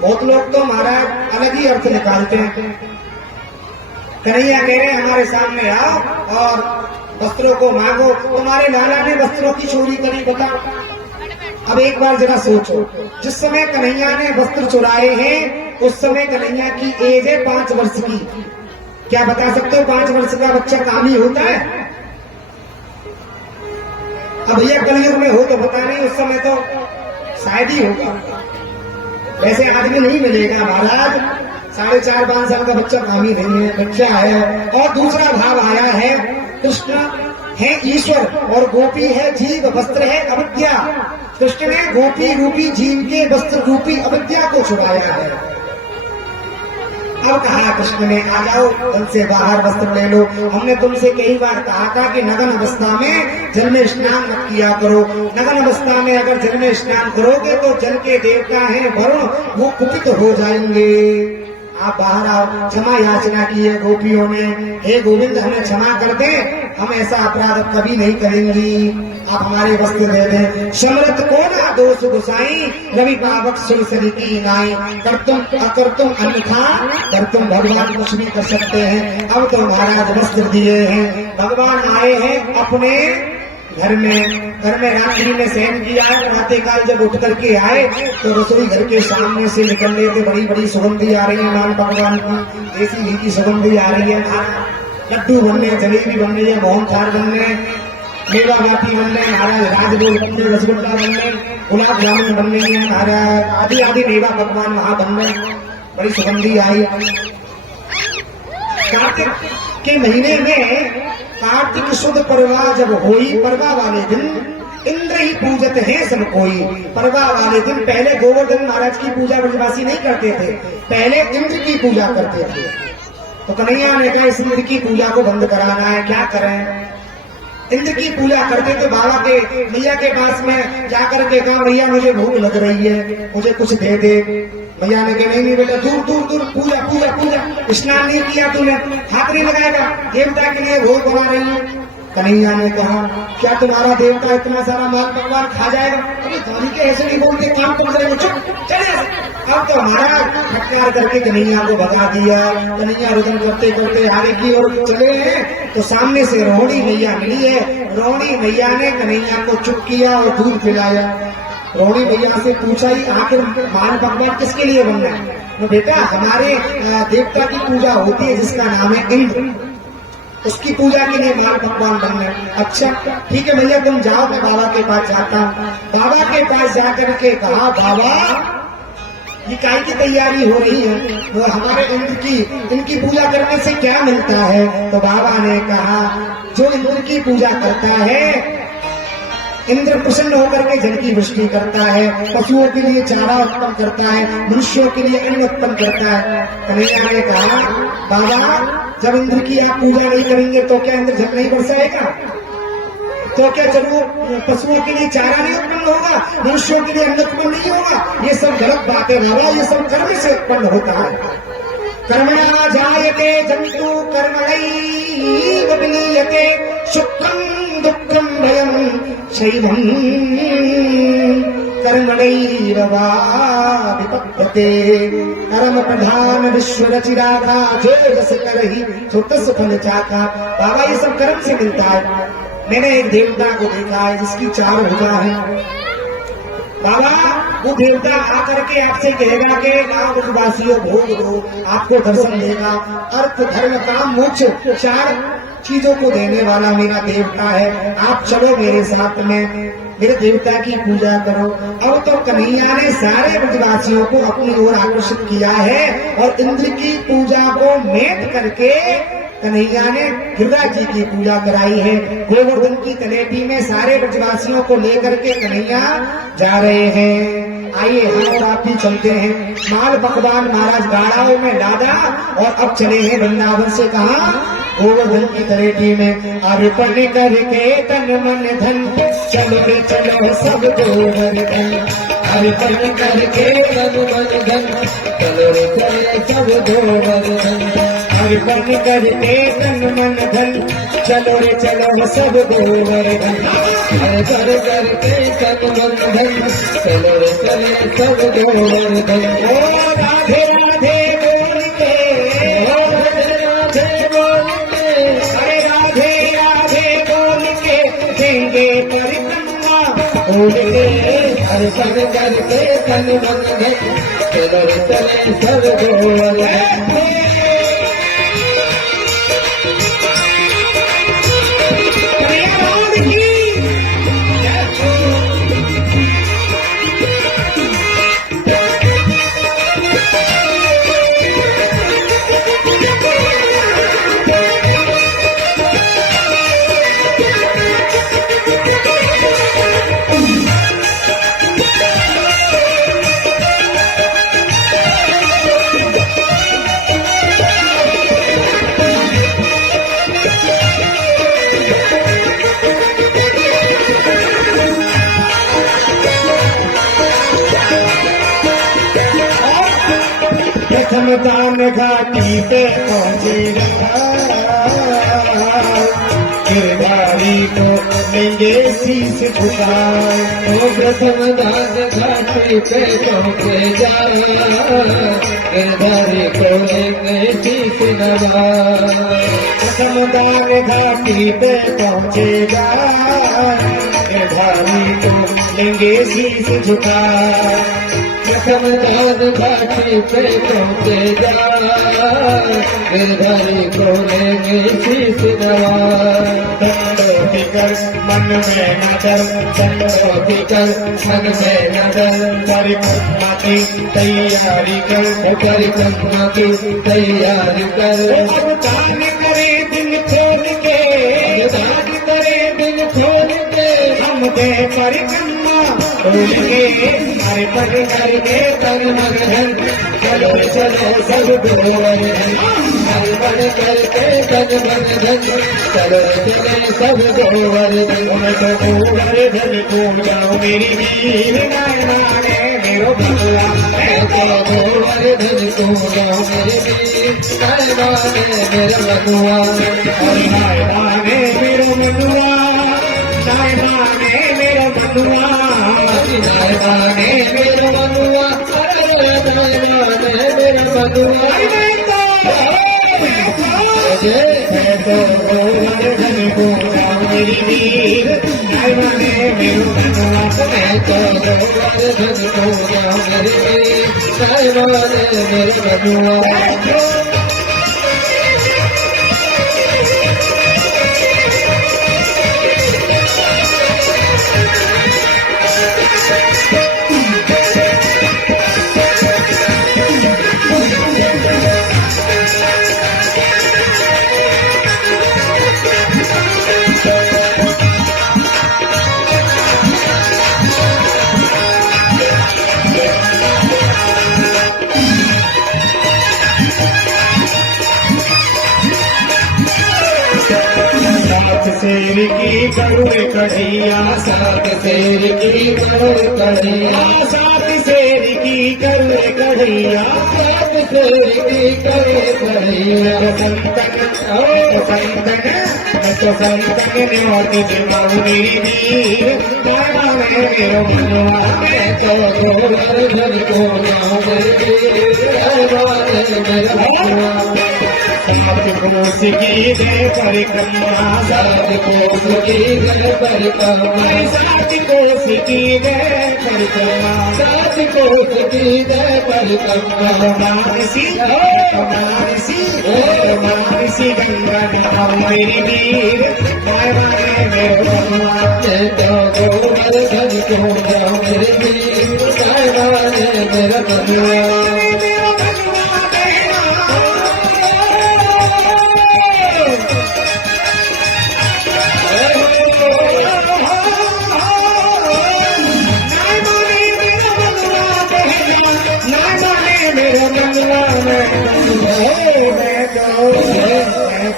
बहुत लोग तो महाराज अलग ही अर्थ निकालते हैं। कन्हैया कह रहे हमारे सामने आओ और वस्त्रों को मांगो। तुम्हारे लाला ने वस्त्रों की चोरी करी, बताओ। अब एक बार जरा सोचो, जिस समय कन्हैया ने वस्त्र चुराए हैं उस समय कन्हैया की एज है 5 वर्ष की। क्या बता सकते हो 5 वर्ष का बच्चा कामी होता है? अब भैया कलयुग में हो तो पता नहीं, उस समय तो शायद ही होगा। वैसे आदमी नहीं मिलेगा महाराज, 4.5-5 साल का बच्चा कामी नहीं है, बच्चा है। और दूसरा भाव आया है, कृष्ण है ईश्वर और गोपी है जीव, वस्त्र है अविद्या। कृष्ण ने गोपी रूपी जीव के वस्त्र रूपी अविद्या को छुड़ाया है। अब कहा कृष्ण ने, आ जाओ जल से बाहर वस्त्र ले लो। हमने तुमसे कई बार कहा था कि नग्न अवस्था में जल में स्नान मत किया करो। नग्न अवस्था में अगर जल में स्नान करोगे तो जल के देवता हैं वरुण, वो कुपित हो जाएंगे। आप बाहर आओ। क्षमा याचना की है गोपियों ने, हे गोविंद हमें क्षमा कर दे, हम ऐसा अपराध कभी नहीं करेंगी, आप हमारे वस्त्र दे दें। समृत को ना दोष गुसाई, रवि पावक सुरसरी की नाई। कर तुम अकर तुम अन्यथा कर तुम भगवान कुछ भी कर सकते हैं। अब तो महाराज वस्त्र दिए हैं, भगवान आए हैं अपने घर में रात्रि में शयन किया। प्रातः काल जब उठ करके आए तो रसोई घर के सामने से निकल रहे थे, बड़ी बड़ी सुगंधी आ रही है नाम भगवान की, देसी घी की सुगंधी आ रही है। लड्डू बनने, जलेबी बन रही है, मोहनथाल बनने, मेवा बाटी बनने, महाराज राजभोग बनने, रसगुल्ला बनने, गुलाब जामुन बनने हैं महाराज, आदि आदि मेवा पकवान वहां बनने, बड़ी सुगंधी आई। कार्तिक के महीने में कार्तिक शुद्ध परवा जब हुई, परवा वाले दिन इंद्र ही पूजत है सब कोई। परवा वाले दिन पहले गोवर्धन महाराज की पूजा ब्रजवासी नहीं करते थे, पहले इंद्र की पूजा करते थे। तो कन्हैया ने कहा इस इंद्र की पूजा को बंद कराना है, क्या करें? इंद्र की पूजा करते तो बाबा के मैया के पास में जाकर के कहा भैया मुझे भूख लग रही है, मुझे कुछ दे दे। भैया ने कहा नहीं बेटा, दूर दूर दूर पूजा पूजा पूजा, स्नान नहीं किया तूने, हाथ नहीं लगाएगा, देवता के लिए भोग बना रही है। कन्हैया ने कहा क्या तुम्हारा देवता इतना सारा माल पकवान खा जाएगा? अभी धोनी के ऐसे नहीं बोलते, काम तुम करेंगे, चुप चले। अब तो महाराज फटकार करके कन्हैया को भगा दिया। कन्हैया रुदन करते करते आगे की ओर चले हैं तो सामने से रोहिणी मैया मिली है। रोहिणी मैया ने कन्हैया को चुप किया और दूध पिलाया। रोहिणी मैया से पूछा ही आखिर माल पकवान किसके लिए बन रहा है? तो बेटा हमारे देवता की पूजा होती है जिसका नाम है इंद्र, उसकी पूजा के लिए माल पकवान बनने। अच्छा ठीक है भैया तुम जाओ, मैं बाबा के पास जाता हूँ। बाबा के पास जाकर के कहा बाबा ये काय की तैयारी हो रही है, तो हमारे इंद्र की इनकी पूजा करने से क्या मिलता है? तो बाबा ने कहा जो इंद्र की पूजा करता है इंद्र प्रसन्न होकर के जल की वृष्टि करता है, पशुओं के लिए चारा उत्पन्न करता है, मनुष्यों के लिए अन्न उत्पन्न करता है। कन्हैया ने कहा बाबा जब इंद्र की आप पूजा नहीं करेंगे तो क्या इंद्र जल नहीं बरसाएगा? तो क्या जरूर पशुओं के लिए चारा नहीं उत्पन्न होगा, मनुष्यों के लिए अन्न उत्पन्न नहीं होगा? ये सब गलत बात है बाबा, ये सब कर्म से उत्पन्न होता है। कर्मणा जायते जंतु कर्मणैव विलीयते, सुखम दुःखम भयम शैवम कर्मणैव वा विपद्यते। कर्म प्रधान विश्व रचिरागा, जो जस करहि सो तस फल चाखा। बाबा ये सब कर्म से मिलता है। मैंने एक देवता को देखा है जिसकी 4 भुजा है। बाबा वो देवता आकर के आपसे कहेगा कि गांव भोग दो, आपको दर्शन देगा। अर्थ धर्म काम मोक्ष 4 चीजों को देने वाला मेरा देवता है। आप चलो मेरे साथ में, मेरे देवता की पूजा करो। अब तो कन्हैया ने सारे ब्रजवासियों को अपनी ओर आकर्षित किया है और इंद्र की पूजा को मेट करके कन्हैया ने गिरिराज जी की पूजा कराई है। गोवर्धन की तलेटी में सारे ब्रजवासियों को लेकर के कन्हैया जा रहे हैं। आइए हम आप भी चलते हैं। माल पकवान महाराज गाड़ाओं में लादा और अब चले हैं वृंदावन से कहा गोवर्धन की तलेटी में। अर्पण करके तन मन धन चलो रे चलो सब गोवर्धन, अर्पण करके तन मन धन चलो रे चलो सब गोवर्धन, अर्पण करके तन मन धन चलो रे चलो सब गोवर्धन, अर्पण करके तन मन धन चलो रे चलो सब गोवर्धन। ओ राधे राधे बोल के, राधे बोल के, अरे राधे राधे बोल के देंगे परिक्रमा, बोल के दर्शन करके तन मन धन चलो चले सब गोवर्धन। प्रथम दान घाटी पे पहुंचे गिरधारी को लेंगे शीश झुकाए। प्रथम दान घाटी पे पहुंचे गिरधारी को लेंगे शीश नवाए। प्रथम दान घाटी पे पहुंचे गिरधारी को लेंगे शीश झुकाए। प्रथम दान घाटी पे पहुंचे गिरधारी को लेंगे शीश नवाए। दंडोती कर मन में नजर, दंडोती कर मन में नजर, परिक्रमा की तैयारी कर, परिक्रमा की तैयारी कर। अब दान करे दिल खोल के, दान करे दिल खोल के, हम दे परिक्रमा खोल के, अर्पण करके तन मन धन चलो चलो सब गोवर्धन। अर्पण करके तन मन धन चलो चले सब गोवर्धन। तो गोवर्धन को जाओ मेरी वीर नायना ने मेरो भगवा। गोवर्धन को जाओ मेरे वीर नायना ने मेरा भगवान। नायना ने मेरो मनुआ, नायना ने मेरो मनुआ, नायना ने मेरा मनुआ, नायना ने मेरा मनुआ। गोवर्धन को जाओ मेरी वीर नायना ने मेरो मनुआ। मैं तो गोवर्धन को जाओ मेरे वीर नायना ने मेरा मनुआ। सात शेर की गरुड़ कढ़िया, सात शेर की गरुड़ कढ़िया, सात शेर की गरुड़ कढ़िया, सात शेर की गरुड़ कढ़िया। संतन न्योती दिमाऊ मेरी वीर नायना ने मेरो मनुआ। मैं तो गोवर्धन को जाऊं मेरे वीर नायना ने मेरा भगवान। सात कोस की जय परिक्रमा, सात कोस की जय परिक्रमा, सात कोस की जय परिक्रमा, सात कोस की जय परिक्रमा। मानसी गंगा नहाओ मेरी वीर नायना ने मेरो भगवा। मैं तो गोवर्धन को जाऊं मेरे वीर नायना ने मेरा भगवान।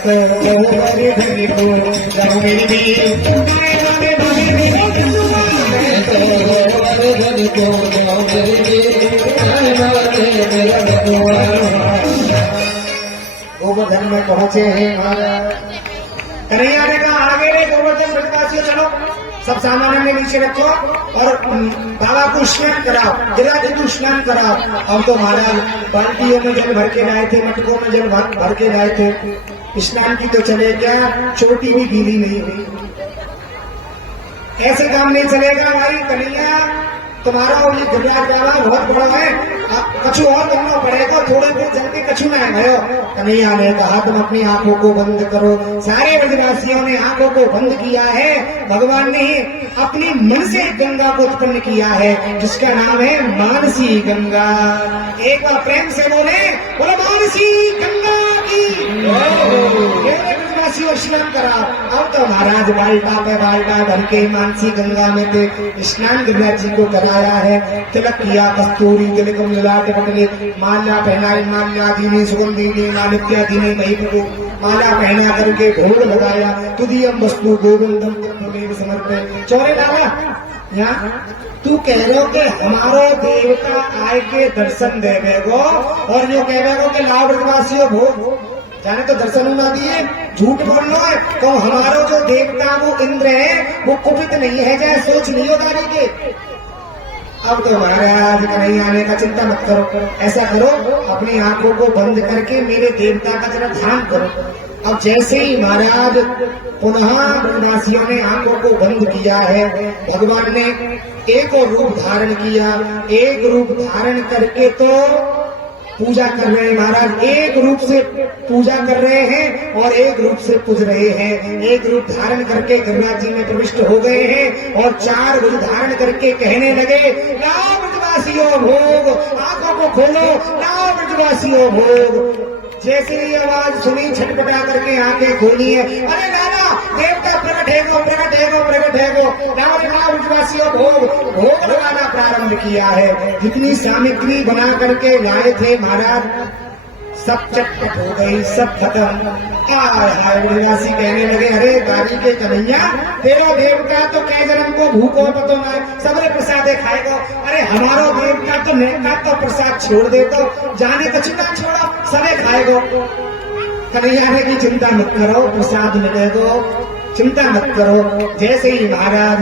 गोवर्धन को जाओ मेरी वीर गोवर्धन को जाओ मेरे वीर नायना ने मेरा भगवान। गोवर्धन में पहुंचे हैं कन्हैया ने कहा आगे रे गोवर्धन ब्रजवासियों चलो, सब सामान में नीचे रखो और बाबा को स्नान कराओ, जलाते को स्नान कराओ। अब तो महाराज बाल्टियों में जल भर के लाए थे, मटकों में जल भर के लाए थे, स्नान की तो चले क्या, चोटी भी गीली नहीं हुई। ऐसे काम नहीं चलेगा भाई कन्हैया, तुम्हारा और ये गिरिराज बाबा बहुत बड़ा है, कछु और करना पड़ेगा, थोड़े देर जल्दी कछु में गयो। कन्हैया ने कहा तुम अपनी आंखों को बंद करो। सारे ब्रजवासियों ने आंखों को बंद किया है। भगवान ने अपनी मन से गंगा को उत्पन्न किया है, जिसका नाम है मानसी गंगा। एक बार प्रेम से बोले मानसी गंगा की। ब्रजवासियों स्नान करा। अब तो महाराज बाल्टा पे बाल्टा भर के मानसी गंगा में थे स्नान गिरिराज जी को कराया है। तिलक किया, कस्तूरी तिलकम ललाट पटले, माला पहनाई, माल्यादि ने सुगंधी ने मालिक्यादि ने मही को माला पहना करके भोग लगाया। तुदियम वस्तु गोविंदम तुम्हें समर्पे। चौरे लाला यहाँ तू कह रहे हो कि हमारो देवता आए के दर्शन देवेगो और जो कहेगो कि लाभ ब्रजवासियों भोग जाने तो दर्शन ना दिए, झूठ बोलना है। तो हमारो जो देवता वो इंद्र है वो कुपित नहीं है, जाए सोच नहीं होदारी के। अब तो महाराज कन्हैया ने कहा चिंता मत करो, ऐसा करो अपनी आंखों को बंद करके मेरे देवता का जरा ध्यान करो। अब जैसे ही महाराज पुनः ब्रजवासियों ने आंखों को बंद किया है, भगवान ने एक और रूप धारण किया। एक रूप धारण करके तो पूजा कर रहे हैं महाराज, एक रूप से पूजा कर रहे हैं और एक रूप से पूज रहे हैं। एक रूप धारण करके गिरिराज जी में प्रविष्ट हो गए हैं और चार रूप धारण करके कहने लगे लाओ ब्रजवासियों भोग, आंखों को खोलो, लाओ ब्रजवासियों भोग। जैसे ही आवाज सुनी छटपटा करके आंखें खोली है, अरे लाला देवता प्रकट है गो, प्रकट है गो, प्रकट है गो, लाओ ब्रजवासियों भोग लगाना प्रारंभ किया है। जितनी सामग्री बना करके लाए थे महाराज सब चटपट हो गई, सब खत्म। हाय ब्रजवासी कहने लगे अरे गाड़ी के कन्हैया तेरा देवता तो कई जन्म को भूखो पतो ना सबरे प्रसाद खाएगा। अरे हमारो देवता तो महंगा तो प्रसाद छोड़ दे तो जाने कछु ना छोड़ा सबे खाएगो। कन्हैया ने की चिंता मत करो, प्रसाद मिलेगो, चिंता मत करो। जैसे ही महाराज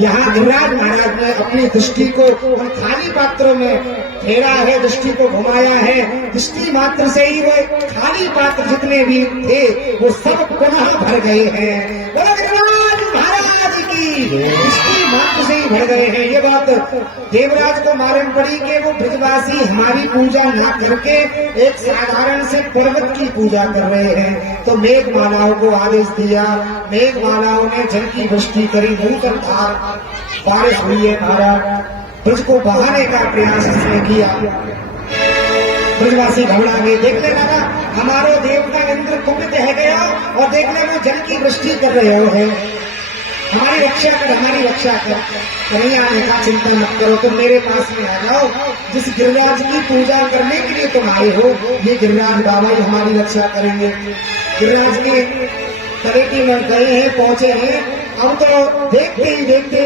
यहाँ गिरिराज महाराज ने अपनी दृष्टि को उन खाली पात्रों में फेरा है, दृष्टि को घुमाया है। दृष्टि मात्र से ही वो खाली पात्र जितने भी थे वो सब पुनः भर गए हैं। बोलो गिरिराज महाराज की दृष्टि मात्र से ही भर गए हैं। ये बात देवराज को मालूम पड़ी कि वो ब्रजवासी हमारी पूजा ना करके एक साधारण से पर्वत की पूजा कर रहे हैं। तो मेघमालाओं को आदेश दिया, मेघमालाओं ने जल की वृष्टि करी, मूसलाधार बारिश हुई है। महाराज ब्रज को बहाने का प्रयास इसने किया। ब्रजवासी घबरा गए, देखने लगा हमारो देवता इंद्र कुपित है गया और देखने वो जल की वृष्टि कर रहे हो है, हमारी रक्षा कर, हमारी रक्षा कर। कन्हैया ने कहा चिंता मत करो, तुम मेरे पास में आ जाओ। जिस गिरिराज की पूजा करने के लिए तुम आए हो ये गिरिराज बाबा ही हमारी रक्षा करेंगे। गिरिराज के तरेटी में गए हैं, पहुंचे हैं। अब तो देखते ही देखते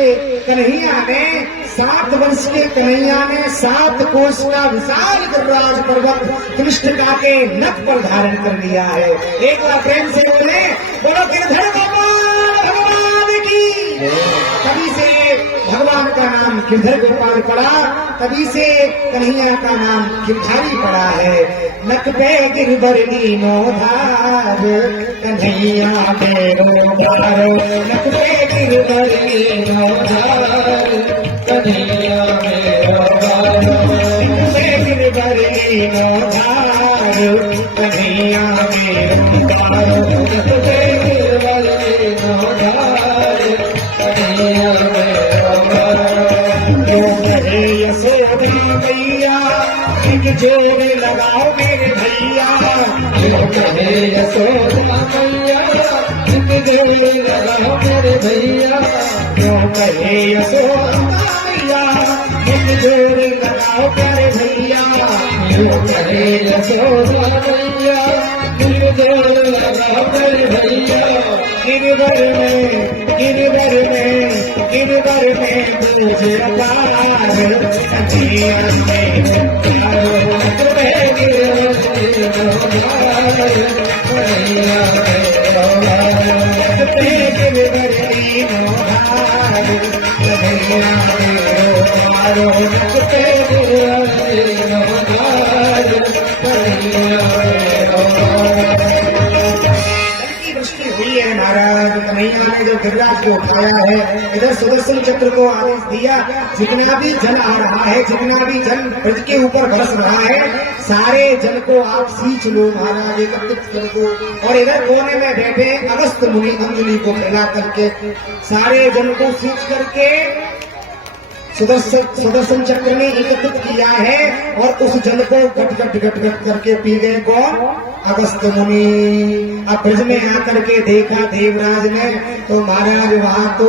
कन्हैया ने 7 वर्ष के कन्हैया ने 7 कोस का विशाल गिरिराज पर्वत कृष्णका के नख पर धारण कर लिया है। एक बार प्रेम से बोलो गिरधर भगवान की। तभी से भगवान का नाम गिरधर गोपाल पड़ा, तभी से कन्हैया का नाम गिरधारी पड़ा है। नक पे गिरधर लीनो धार कन्हैया मेरो धार, नक पे गिरधर लीनो धार कन्हैया मेरो धार, नक पे गिरधर लीनो धार कन्हैया मेरो धार, नक पे गिरधर लीनो धार कन्हैया मेरो धार। जो कहे यशोदी मैया एक जोर लगाओ मेरे भैया, जो कहे यशोदा मैया एक जोर लगाओ मेरे भैया, जो कहे यशोदा मैया एक जोर लगाओ मेरे भैया, जो कहे यशोदा मैया एक जोर लगाओ मेरे भैया। गिरधर में गिरधर में गिरधर में तुझे प्यार कन्हैया में गिरधर महाराज कन्हैया ने जो गिरिराज को उठाया है, इधर सुदर्शन चक्र को आदेश दिया, जितना भी जल आ रहा है, जितना भी जल ब्रज के ऊपर बरस रहा है, सारे जल को आप सींच लो महाराज, एकत्रित कर दो। और इधर कोने में बैठे अगस्त मुनि अंजलि को फैला करके सारे जल को सींच करके सुदर्शन चक्र ने एकत्रित किया है और उस जल को गट गट गट गट करके पी गए कौन? अगस्त मुनि। अब ब्रज में आकर के देखा देवराज ने तो महाराज वहां तो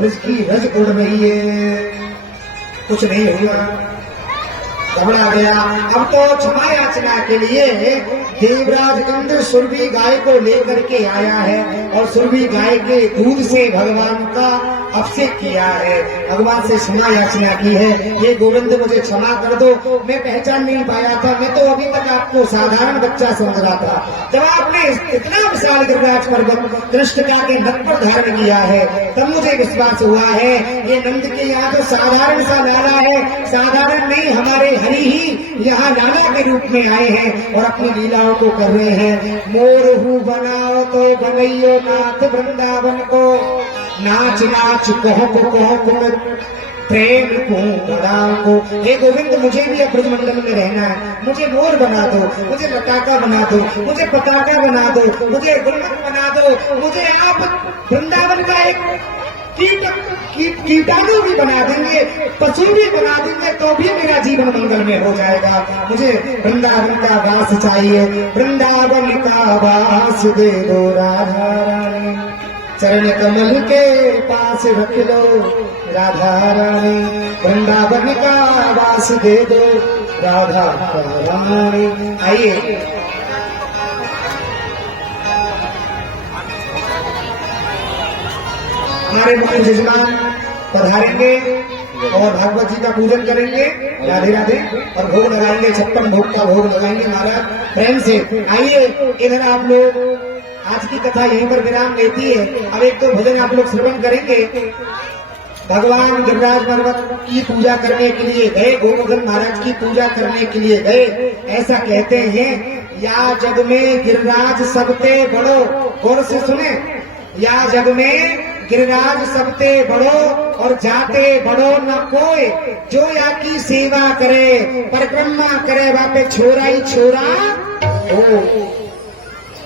ब्रज की रज उड़ रही है, कुछ नहीं हुआ, घबरा गया। अब तो क्षमा याचना के लिए देवराज इंद्र सुरभि गाय को लेकर के आया है और सुरभि गाय के दूध से भगवान का अभिषेक किया है, भगवान से क्षमा याचना की है। ये गोविंद मुझे क्षमा कर दो, मैं पहचान नहीं पाया था, मैं तो अभी तक आपको साधारण बच्चा समझ रहा था। जब आपने इतना विशाल गिरिराज पर्वत कृष्णका के नख पर धारण किया है तब मुझे विश्वास हुआ है ये नंद के यहाँ तो साधारण सा लाला है, साधारण नहीं हमारे हरि ही यहाँ लाला के रूप में आए हैं और अपनी लीलाओं को कर रहे हैं। मोर हूँ बनाओ तो बनइयो नाथ वृंदावन को, नाच नाच कहो को प्रेम को बढ़ाओ को। हे गोविंद मुझे भी अब ब्रजमंडल में रहना है, मुझे मोर बना दो, मुझे लटाका बना दो, मुझे पताका बना दो, मुझे गुलमत बना दो, मुझे आप वृंदावन का एक कीटाणु भी बना देंगे, पशु भी बना देंगे तो भी मेरा जीवन मंगल में हो जाएगा। मुझे वृंदावन का वास चाहिए, वृंदावन का वास दे दो राधा रानी, चरण कमल के पास रख लो राधा रानी, वृंदावन का वास दे दो राधा रानी। आइए हमारे मुख्य जजमान पधारेंगे और भागवत जी का पूजन करेंगे, राधे राधे, और भोग लगाएंगे, 56 भोग का भोग लगाएंगे महाराज प्रेम से। आइए इधर आप लोग, आज की कथा यहीं पर विराम लेती है। अब एक तो भजन आप लोग श्रवण करेंगे। भगवान गिरिराज पर्वत की पूजा करने के लिए गए, गोवर्धन महाराज की पूजा करने के लिए गए। ऐसा कहते हैं या जग में गिरिराज सबते बड़ो, गौर से सुने, या जग में गिरिराज सबते बड़ो और जाते बड़ो न कोई, जो या की सेवा करे परिक्रमा करे वापे छोरा ही छोरा हो।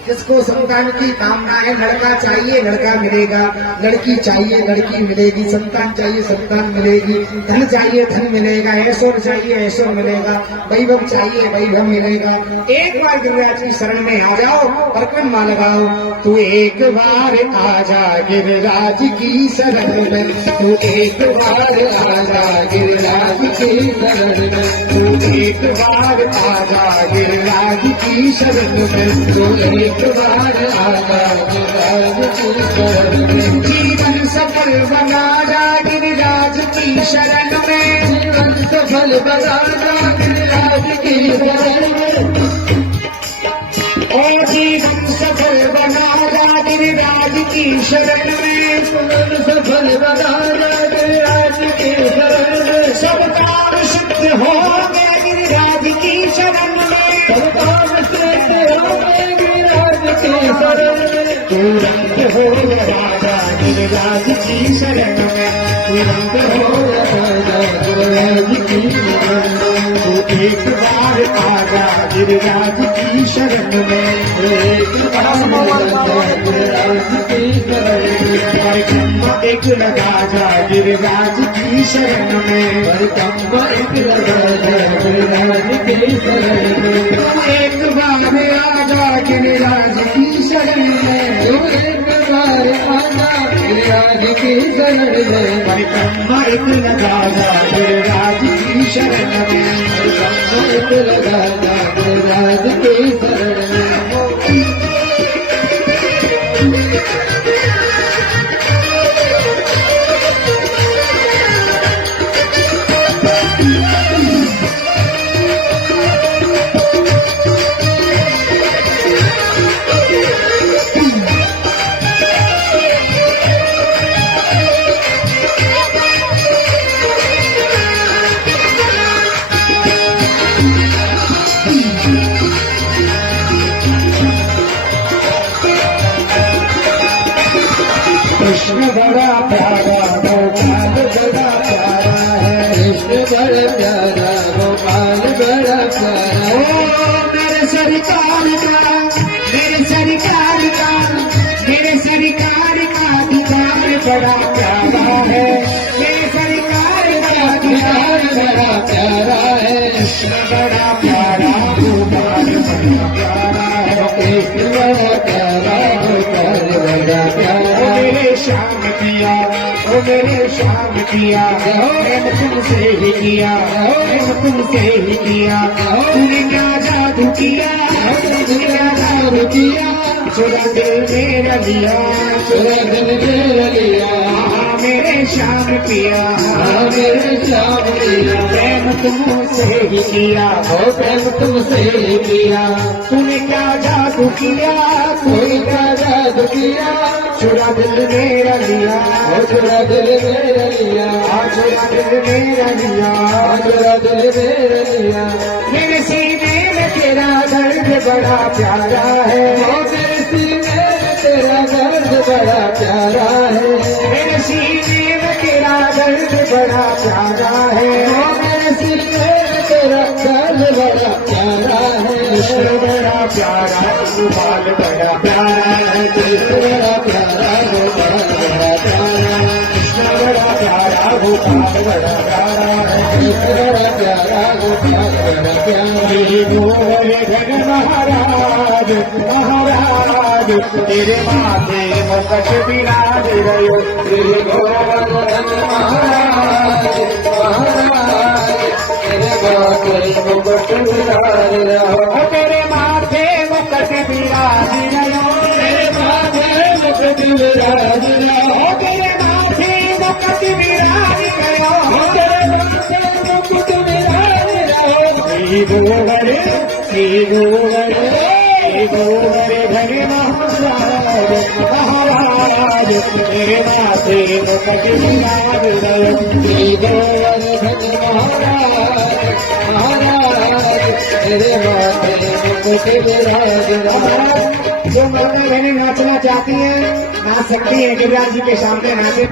जिसको संतान की कामना है, लड़का चाहिए लड़का मिलेगा, लड़की चाहिए लड़की मिलेगी, संतान चाहिए संतान मिलेगी, धन चाहिए धन मिलेगा, ऐश्वर्य चाहिए ऐश्वर्य मिलेगा, वैभव चाहिए वैभव मिलेगा। एक बार गिरिराज की शरण में आ जाओ, परिक्रमा लगाओ। तू एक बार आजा गिरिराज की शरण में, तू एक बार आजा गिरिराज की शरण में, तू एक बार आजा गिरिराज की शरण में, तू एक बार आजा गिरिराज की शरण में। जीवन सफल बना जा गिरिराज की शरण में, जीवन सफल बना जा गिरिराज की शरण में, और जीवन सफल बना जा गिरिराज की शरण में, जीवन सफल बना जा गिरिराज की शरण में। सब काम सिद्ध हो गए गिरिराज की शरण में, सब काम सिद्ध हो गए तुरंत हो राजा गिरिराज की शरण में, तुरंत हो राजा गिरिराज की शरण में। तू एक बार आजा गिरिराज की शरण में, एक बार आजा गिरिराज की शरण में। परिक्रमा एक लगा जा गिरिराज की शरण में, परिक्रमा एक लगा जा गिरिराज की शरण में। तू एक बार आजा गिरिराज की शरण में, तू एक बार आजा गिरिराज की शरण में। परिक्रमा एक लगा जा गिरिराज की शरण में, परिक्रमा एक लगा जा गिरिराज की शरण में। कृष्ण बड़ा प्यारा गोपाल बड़ा प्यारा है कृष्ण बड़ा प्यारा गोपाल बड़ा प्यारा ओ मेरे सरकार का मेरे सरकार का मेरे सरकार का दीदार बड़ा प्यारा है मेरे सरकार का दीदार बड़ा प्यारा है कृष्ण बड़ा प्यारा गोपाल बड़ा प्यारा है कृष्ण बड़ा प्यारा गोपाल बड़ा ओ प्यारा मेरे श्याम पिया ओ मेरे श्याम पिया प्रेम तुमसे ही किया प्रेम तुमसे ही किया तूने क्या जादू किया तूने क्या जादू किया चुरा दिल मेरा लिया चुरा दिल मेरा लिया हाँ मेरे श्याम पिया मेरे श्याम लिया प्रेम तुमसे ही किया ओ प्रेम तुमसे ही किया तूने क्या जादू किया कोई का जादू किया चुरा दिल मेरा लिया ओ चुरा दिल मेरा लिया चुरा दिल मेरा लिया चुरा दिल मेरा लिया मेरे सीने में तेरा दर्द बड़ा प्यारा है ओ मेरे सीने में तेरा दर्द बड़ा प्यारा है मेरे सीने में तेरा दर्द बड़ा प्यारा है ओ मेरे सीने में तेरा दर्द बड़ा प्यारा है कृष्ण बड़ा प्यारा गोपाल बड़ा प्यारा है कृष्ण बड़ा प्यारा गोपाल बड़ा प्यारा कृष्ण बड़ा प्यारा गोपाल बड़ा प्यारा है कृष्ण बड़ा प्यारा गोपाल बड़ा प्यारा श्री गोवर्धन महाराज महाराज तेरे माथे मुकट विराज रहो श्री गोवर्धन महाराज महाराज तेरे बातें मुकुट विराज रहो तेरे माथे मुकट विराज रहो तेरे माथे मुकुट विराज रहो तेरे माथे मुकट विराज करो तेरे माथे मुकुट विराज रहो श्री गोवर्धन महाराज तेरे माथे मुकट विराज रहो श्री गोवर्धन महाराज महाराज तेरे माथे मुकुट विराज रहो जो माता बहनें नाचना चाहती हैं नाच सकती हैं गिरिराज जी के सामने नाचे